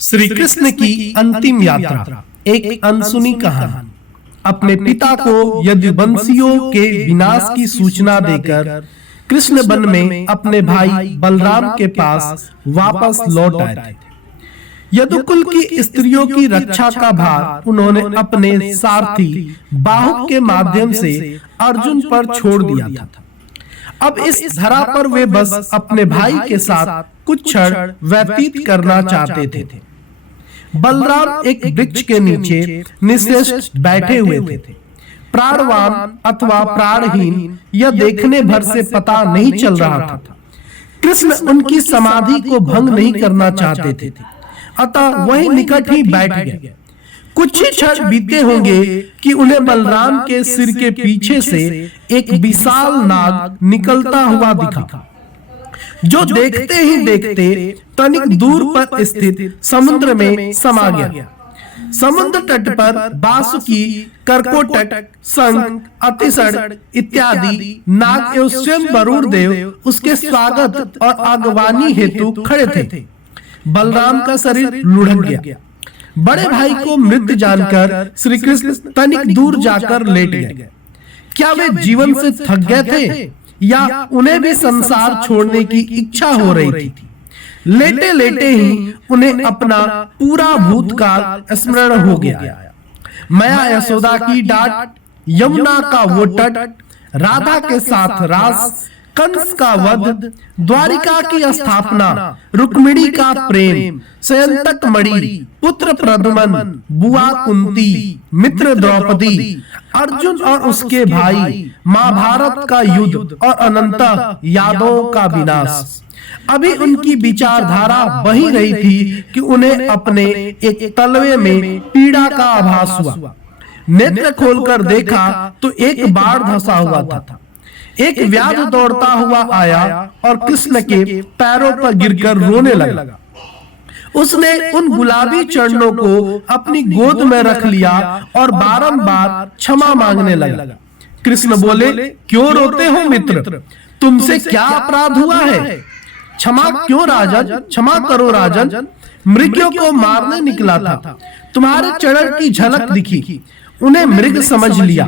श्री कृष्ण की अंतिम यात्रा, एक अनसुनी कहानी। अपने पिता को यदुवंशियों के विनाश की सूचना देकर कृष्ण वन में अपने भाई बलराम के पास वापस लौट आए थे। यदुकुल की स्त्रियों की रक्षा का भार उन्होंने अपने सारथी बाहुक के माध्यम से अर्जुन पर छोड़ दिया था। अब इस धरा पर वे बस अपने भाई के साथ कुछ क्षण व्यतीत करना चाहते थे। बलराम एक वृक्ष के नीचे निश्चेष्ट बैठे हुए थे। प्राणवान अथवा प्राणहीन यह देखने भर से पता नहीं चल रहा था। कृष्ण उनकी समाधि को भंग नहीं करना चाहते थे, अतः वही निकट ही बैठ गए। कुछ ही क्षण बीते होंगे कि उन्हें बलराम के सिर के पीछे से एक विशाल नाग निकलता हुआ दिखा, जो देखते ही देखते तनिक दूर पर स्थित समुद्र में समा गया। समुद्र तट पर बासुकी, करकोटक, शंख, अतिशण इत्यादि नाग एवं स्वयं वरुण देव उसके स्वागत और आगवानी हेतु खड़े थे। बलराम का शरीर लुढ़क गया। बड़े भाई को मृत जानकर श्री कृष्ण तनिक दूर जाकर लेट गए। क्या वे जीवन से थक गए थे या उन्हें भी संसार छोड़ने की इच्छा हो रही थी? लेटे लेटे ही उन्हें अपना पूरा भूतकाल स्मरण हो गया। मैया यशोदा की डांट, यमुना का वो तट, राधा के साथ रास, कंस का वध, द्वारिका की स्थापना, रुक्मिणी का प्रेम, सयंतक मणि, पुत्र प्रद्युम्न, बुआ कुंती, मित्र द्रौपदी, अर्जुन और उसके भाई, महाभारत का युद्ध और अनंत यादवों का विनाश। अभी उनकी विचारधारा बही रही थी कि उन्हें अपने एक तलवे में पीड़ा का आभास हुआ। नेत्र खोलकर देखा तो एक बाढ़ धंसा हुआ था। एक व्याध दौड़ता हुआ आया और कृष्ण के पैरों पर गिरकर रोने लगा। उसने उन गुलाबी चरणों को अपनी गोद में रख लिया और बारंबार क्षमा मांगने लगा। कृष्ण बोले, क्यों रोते हो मित्र? तुमसे क्या अपराध हुआ है? क्षमा क्यों राजन? क्षमा करो राजन। मृगों को मारने निकला था, तुम्हारे चरण की झलक दिखी, उन्हें मृग समझ लिया,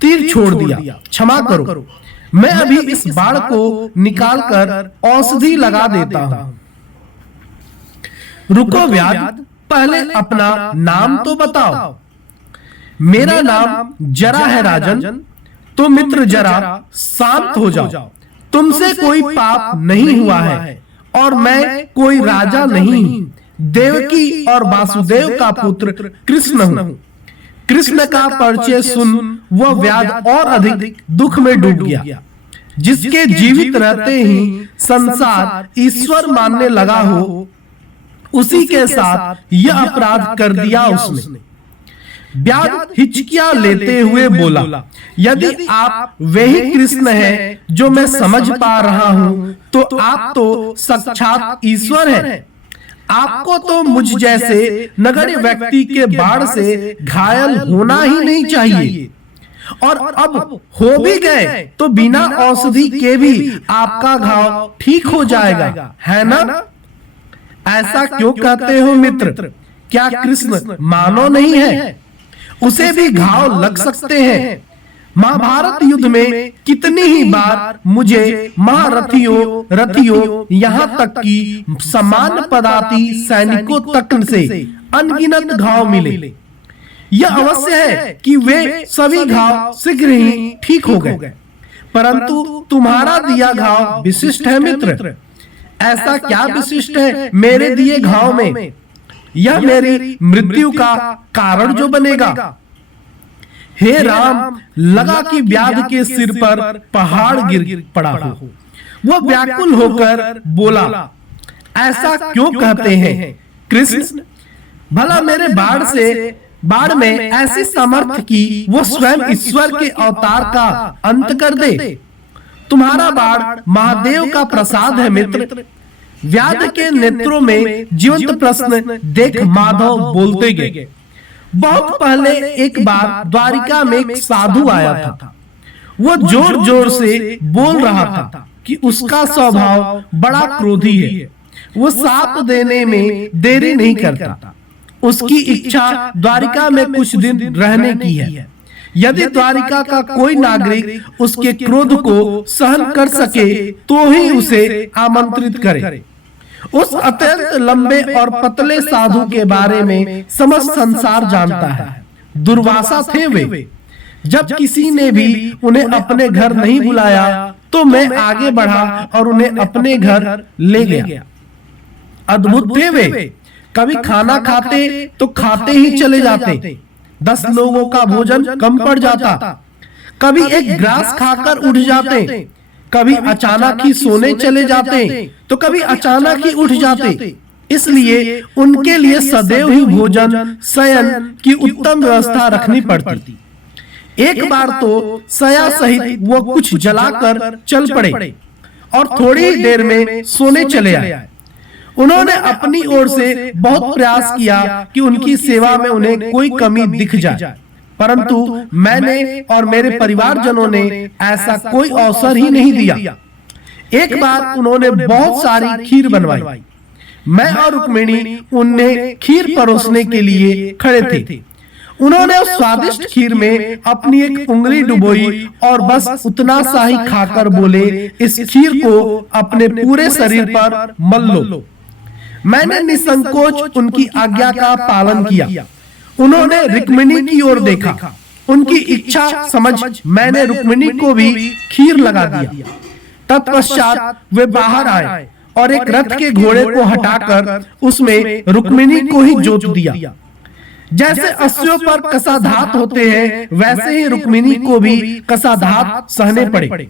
तीर छोड़ दिया, क्षमा करो। मैं अभी इस बाढ़ को निकालकर औषधि लगा देता हूं। रुको व्याध, पहले अपना नाम तो बताओ। मेरा नाम जरा है राजन। तो मित्र जरा शांत हो जाओ। तुमसे कोई पाप नहीं हुआ है और मैं कोई राजा नहीं, देवकी और वासुदेव का पुत्र कृष्ण हूं। कृष्ण का परिचय सुन वह व्याध और अधिक दुख में डूब गया। जिसके जीवित रहते ही संसार ईश्वर मानने लगा हो, उसी के साथ यह अपराध कर दिया उसने। व्याध हिचकियां लेते हुए बोला, यदि आप वही कृष्ण हैं जो मैं समझ पा रहा हूं, तो आप तो साक्षात ईश्वर हैं। आपको तो मुझ जैसे नगण्य व्यक्ति के बाढ़ से घायल होना ही नहीं चाहिए, और अब हो भी गए तो बिना औषधि के भी आपका घाव ठीक हो जाएगा, है ना? ऐसा क्यों कहते हो मित्र? क्या कृष्ण मानव नहीं है? उसे भी घाव लग सकते हैं। महाभारत युद्ध में कितनी ही बार मुझे रथियों यहाँ तक कि समान पदाती सैनिकों तक से अनगिनत घाव मिले। यह अवश्य है कि वे सभी घाव शीघ्र ही ठीक हो गए, परंतु तुम्हारा दिया घाव विशिष्ट है मित्र। ऐसा क्या विशिष्ट है मेरे दिए घाव में? यह मेरी मृत्यु का कारण जो बनेगा। हे राम, लगा कि व्याध के सिर पर पहाड़ गिर पड़ा हो। वह व्याकुल होकर बोला, ऐसा क्यों कहते हैं कृष्ण? भला मेरे बाढ़ में ऐसी समर्थ की वो स्वयं ईश्वर के अवतार का अंत कर दे। तुम्हारा बाढ़ महादेव का प्रसाद है मित्र। व्याध के नेत्रों में जीवंत प्रश्न देख माधव बोलते गए, बहुत पहले एक बार द्वारिका में एक साधु आया था। वो जोर जोर से बोल रहा था कि उसका स्वभाव बड़ा क्रोधी है। वो साप देने में देरी नहीं करता। उसकी इच्छा द्वारिका में कुछ दिन रहने की है। यदि द्वारिका का कोई नागरिक उसके क्रोध को सहन कर सके तो ही उसे आमंत्रित करे। उस अत्यंत लंबे और पतले साधु के बारे में समस्त संसार जानता है। दुर्वासा थे वे। जब किसी ने भी उन्हें अपने घर नहीं बुलाया तो मैं आगे बढ़ा और उन्हें अपने घर ले गया। अद्भुत थे वे। कभी खाना खाते तो खाते ही चले जाते। 10 लोगों का भोजन कम पड़ जाता। कभी एक ग्रास खाकर उठ जाते। कभी अचानक ही सोने चले जाते तो कभी अचानक ही उठ जाते। इसलिए उनके लिए सदैव ही भोजन शयन की उत्तम व्यवस्था रखनी पड़ती। एक बार तो सया सहित वो कुछ जलाकर चल पड़े और थोड़ी ही देर में सोने चले आए। उन्होंने अपनी ओर से बहुत प्रयास किया कि उनकी सेवा में उन्हें कोई कमी दिख जाए, परंतु मैंने और मेरे परिवारजनों ने ऐसा कोई अवसर ही नहीं दिया। एक बार उन्होंने बहुत सारी खीर बनवाई। मैं और रुक्मिणी उन्हें खीर परोसने के लिए खड़े थे। उन्होंने उस स्वादिष्ट खीर में अपनी एक उंगली डुबोई और बस उतना सा ही खाकर बोले, इस खीर को अपने पूरे शरीर पर मल लो। मैंने निसंकोच उनकी आज्ञा का पालन किया। उन्होंने रुक्मिणी की ओर देखा। उनकी इच्छा समझ मैंने रुक्मिणी को भी खीर लगा दिया। तत्पश्चात वे बाहर आए और एक रथ के घोड़े को हटाकर उसमें रुक्मिणी को ही जोत दिया। जैसे अस्यों पर कसाधात होते हैं वैसे ही रुक्मिणी को भी कसाधात सहने पड़े।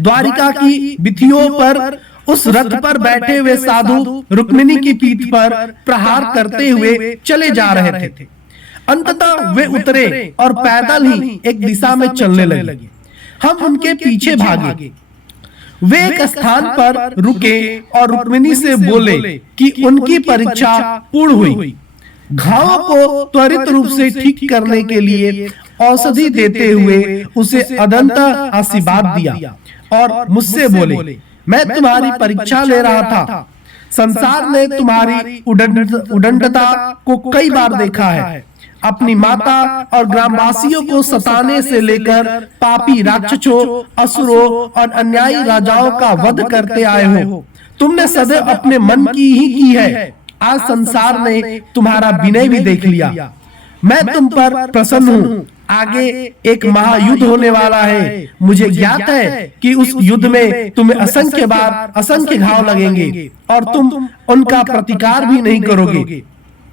द्वारिका की वीथियों पर उस रथ पर बैठे हुए साधु रुक्मिणी की पीठ पर प्रहार करते हुए चले जा रहे थे। अंततः वे उतरे और पैदल ही एक दिशा में चलने लगे। हम उनके पीछे भागे। वे एक स्थान पर रुके और रुक्मिणी से बोले कि उनकी परीक्षा पूर्ण हुई। घाव को त्वरित रूप से ठीक करने के लिए औषधि देते हुए उसे अनंत आशीर्वाद दिया और मुझसे बोले, मैं तुम्हारी परीक्षा ले रहा था। संसार ने तुम्हारी उदंडता को कई बार देखा है। अपनी माता और ग्रामवासियों को सताने से लेकर पापी राक्षसों, असुरों और अन्यायी राजाओं का वध करते आए हो। तुमने सदैव अपने मन की ही की है। आज संसार ने तुम्हारा विनय भी देख लिया। मैं तुम पर प्रसन्न हूँ। आगे एक महायुद्ध होने वाला है। मुझे ज्ञात है कि उस युद्ध में तुम्हें असंख्य बार असंख्य घाव लगेंगे और तुम उनका प्रतिकार भी नहीं करोगे।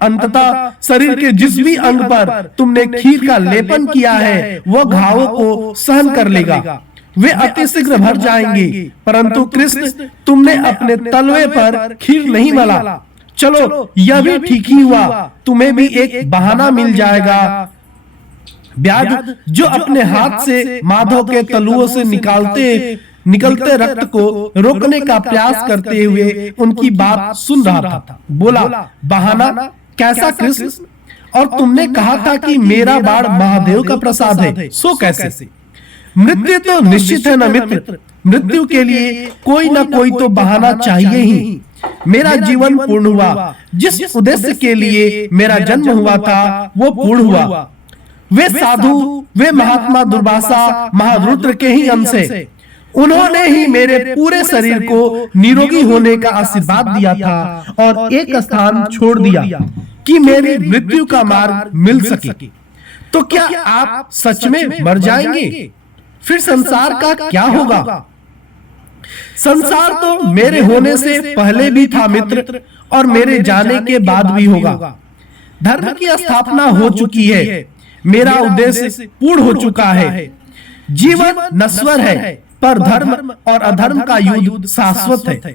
अंततः शरीर के जिस भी अंग पर तुमने खीर का लेपन किया है वह घावों को सहन कर लेगा। वे अति शीघ्र भर जाएंगे, परंतु कृष्ण तुमने अपने तलवे पर खीर नहीं मला। चलो यह भी ठीक ही हुआ। तुम्हें भी एक बहाना मिल जाएगा। व्याध जो अपने हाथ से माधव के तलुओं से निकलते रक्त को रोकने का प्रयास करते हुए उनकी बात सुन रहा था। बोला, बहाना कैसा कृष्ण? और तुमने कहा था कि मेरा बाण महादेव का प्रसाद है, सो कैसे? मृत्यु तो निश्चित है न मित्र। मृत्यु के लिए कोई न कोई तो बहाना चाहिए ही। मेरा जीवन पूर्ण हुआ। जिस उद्देश्य के लिए मेरा जन्म हुआ था वो पूर्ण हुआ। वे साधु, वे महात्मा दुर्वासा महारुद्र के ही अंश हैं। उन्होंने ही मेरे पूरे शरीर को निरोगी होने का आशीर्वाद दिया था और एक स्थान छोड़ दिया कि मेरी मृत्यु का मार्ग मिल सके। तो क्या आप सच में मर जाएंगे? फिर संसार का क्या होगा? संसार तो मेरे होने से पहले भी था मित्र, और मेरे जाने के बाद भी होगा। धर्म की स्थापना हो चुकी है। मेरा उद्देश्य पूर्ण हो चुका है। जीवन नश्वर है, पर धर्म और अधर्म का युद्ध शाश्वत है।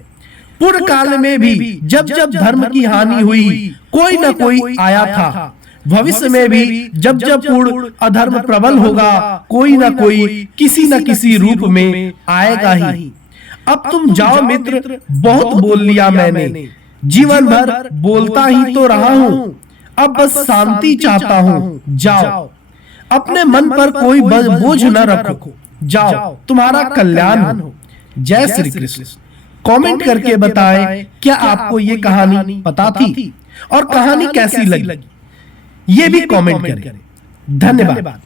पूर्व काल में भी जब जब धर्म की हानि हुई कोई न कोई आया था। भविष्य में भी जब जब पूर्ण अधर्म प्रबल होगा कोई न कोई किसी न किसी रूप में आएगा ही। अब तुम जाओ मित्र, बहुत बोल लिया मैंने। जीवन भर बोलता ही तो रहा हूँ। अब बस शांति चाहता हूँ। जाओ, अपने मन पर कोई बोझ न रखो। जाओ, तुम्हारा कल्याण हो। जय श्री कृष्ण। कमेंट करके बताएं क्या आपको ये कहानी पता थी और कहानी कैसी लगी, ये भी कमेंट करें। धन्यवाद।